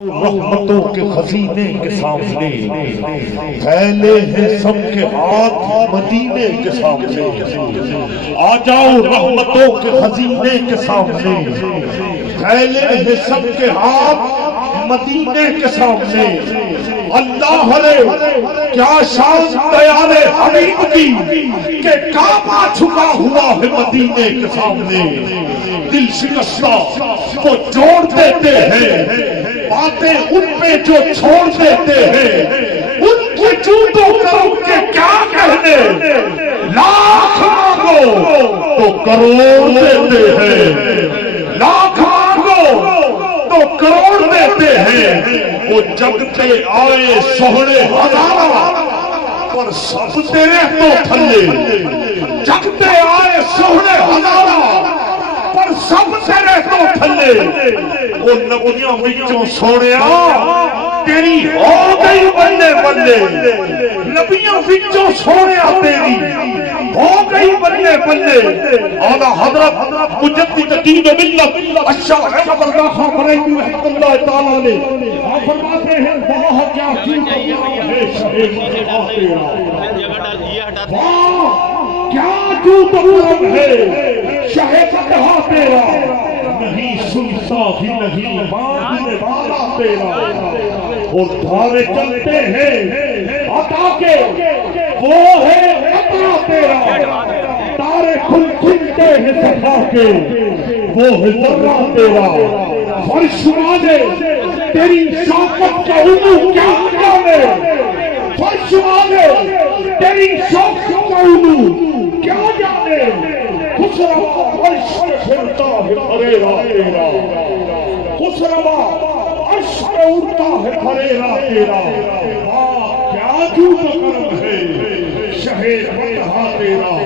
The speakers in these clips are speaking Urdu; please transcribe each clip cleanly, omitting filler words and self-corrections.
رحمتوں کے خزینے کے سامنے پھیلے ہیں سب کے ہاتھ مدینے کے سامنے، آ جاؤ رحمتوں کے خزینے کے سامنے، پھیلے ہیں سب کے ہاتھ مدینے کے سامنے۔ اللہ نے کیا شان بیان حبیب کی کہ کعبہ چھپا ہوا ہے مدینے کے سامنے، دل شکستہ کو جوڑ دیتے ہیں، باتیں ان پہ جو چھوڑ دیتے ہیں، ان کی جوتوں کرم کے کیا کہنے، لاکھ مانگو تو کروڑ دیتے ہیں، لاکھ مانگو تو کروڑ دیتے ہیں۔ وہ جگتے آئے سہرے ہزارہ پر سب تیرے تو تھلے، جگتے آئے سہرے ہزارہ پر سب تیرے تو تھلے۔ وہ نبیوں وچوں سونیا تیری ہو گئی بلے بلے، نبیوں وچوں سونیا تیری ہو گئی بلے بلے۔ اعلیٰ حضرت مجدد دین و ملت الشیخ احمد رضا خان بریلوی رحمۃ اللہ تعالیٰ علیہ آپ فرماتے ہیں واہ کیا چیز ہے شہید واہ کیا چیز ہے شہید کہا تیرا، نہیں سنتا ہی نہیں باندھنے والا تیرا، اور دھارے چلتے ہیں عطا کے وہ ہے عطا تیرا، تارے کھلتے ہیں صفا کے وہ ہے ذرہ تیرا، فرش والے تیری شوکت کا علو کیا جانے، فرش والے تیری شوکت کا علو کیا جانے، خسروا عرش پہ پھرتا ہے پھریرا تیرا، خسروا عرش پہ اڑتا ہے پھریرا تیرا، کیا جھوٹ کرم ہے شہید بطحا تیرا۔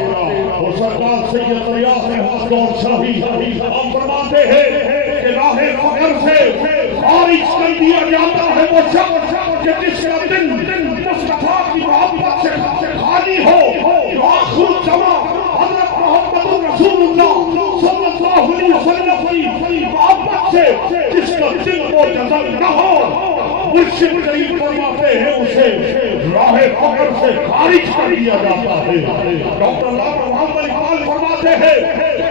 اور سرکار سید ریاض احمد شاہی ہم فرماتے ہیں کہ راہ فقر سے خارج کر دیا جاتا ہے وہ شخص کہ جس کا دل مصطفیٰ کی محبت سے خالی ہو، آخر الزمان حضرت محمد رسول اللہ صلی اللہ علیہ وسلم کی محبت سے جس کا دل کو جذب نہ ہو، مرشد کریم فرماتے ہیں اسے راہ فقر سے خارج کر دیا جاتا ہے۔ ڈاکٹر علامہ محمد اقبال فرماتے ہیں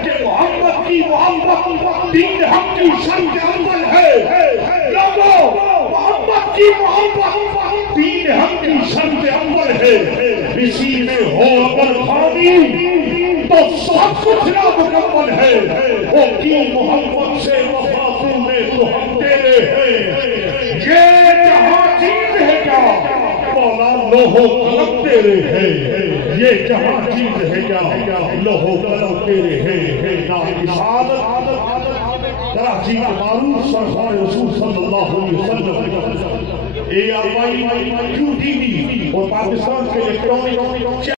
کہ محمد کی محبت دین حق کی شرط اول ہے، لوگوں محمد کی محبت دین حق کی شرط اول ہے، اسی میں ہو اگر خامی تو سب کچھ نامکمل ہے، وہ کی محبت سے وفا میں تو ہم تیرے ہیں، یہ جہاں چیز ہے کیا مولا لوہو قلم تیرے ہیں، یہ جہاں چیز ہے کیا لوہو قلم تیرے ہیں۔ کراچی کے معروف سرکار رسول صلی اللہ علیہ وسلم اے آئی کیو ٹی وی اور پاکستان کے الیکٹرانک